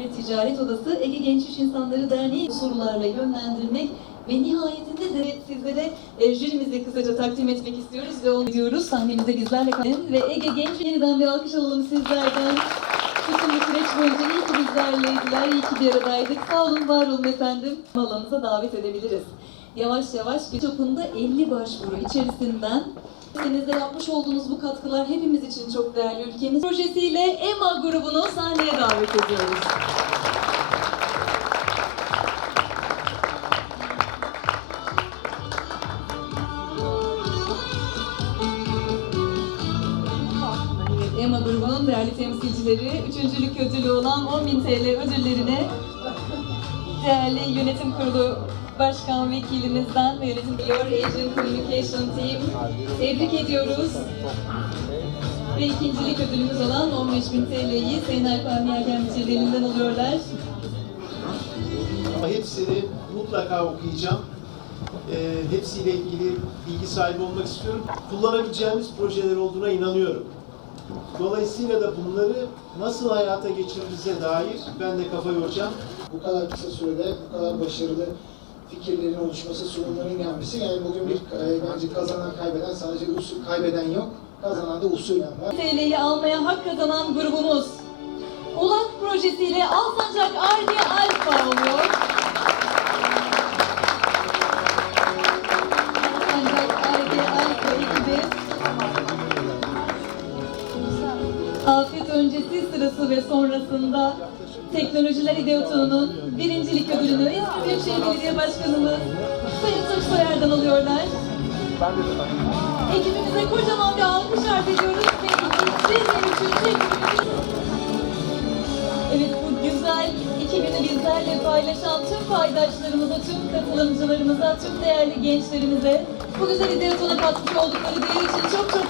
ve Ticaret Odası Ege Genç İş İnsanları Derneği sorularla yönlendirmek ve nihayetinde de sizlere e, jürimizi kısaca takdim etmek istiyoruz ve onu diyoruz. Sahnemizde bizlerle kalın ve Ege Genç yeniden bir alkış alalım sizlerden. Bütün bu süreç boyunca iyi ki bizlerleydiler, iyi ki bir aradaydık. Sağ olun, var olun efendim. Alanımıza davet edebiliriz. Yavaş yavaş bir çapında 50 başvuru içerisinden Denizde yapmış olduğunuz bu katkılar hepimiz için çok değerli. Ülkemiz projesiyle EMA grubunu sahneye davet ediyoruz. EMA grubunun değerli temsilcileri, üçüncülük ödülü olan 10.000 TL ödüllerine değerli yönetim kurulu başkan vekilimizden ve yönetim Your Asian Communication Team tebrik ediyoruz. Ve ikincilik ödülümüz olan 15.000 TL'yi Sayın Alpan Yergen elinden alıyorlar. Hepsini mutlaka okuyacağım. Ee, hepsiyle ilgili bilgi sahibi olmak istiyorum. Kullanabileceğimiz projeler olduğuna inanıyorum. Dolayısıyla da bunları nasıl hayata geçirdiğimize dair ben de kafa yoracağım. bu kadar kısa sürede bu kadar başarılı fikirlerin oluşması, sunumların gelmesi yani bugün bir e, bence kazanan kaybeden sadece usul kaybeden yok. Kazanan da usulen var. TL'yi almaya hak kazanan grubumuz. Ulak projesiyle Alsancak Ardi Alfa oluyor. Afet öncesi, sırası ve sonrasında Teknolojiler İdeotu'nun birincilik ödülünü İzmir Büyükşehir Belediye Başkanımız Sayın Taşsoyer'den alıyorlar. Ekibimize kocaman bir alkış arz ediyoruz ve ikinci ve Evet bu güzel ekibini bizlerle paylaşan tüm paydaşlarımıza, tüm katılımcılarımıza, tüm değerli gençlerimize bu güzel ideatona katmış oldukları değer için çok çok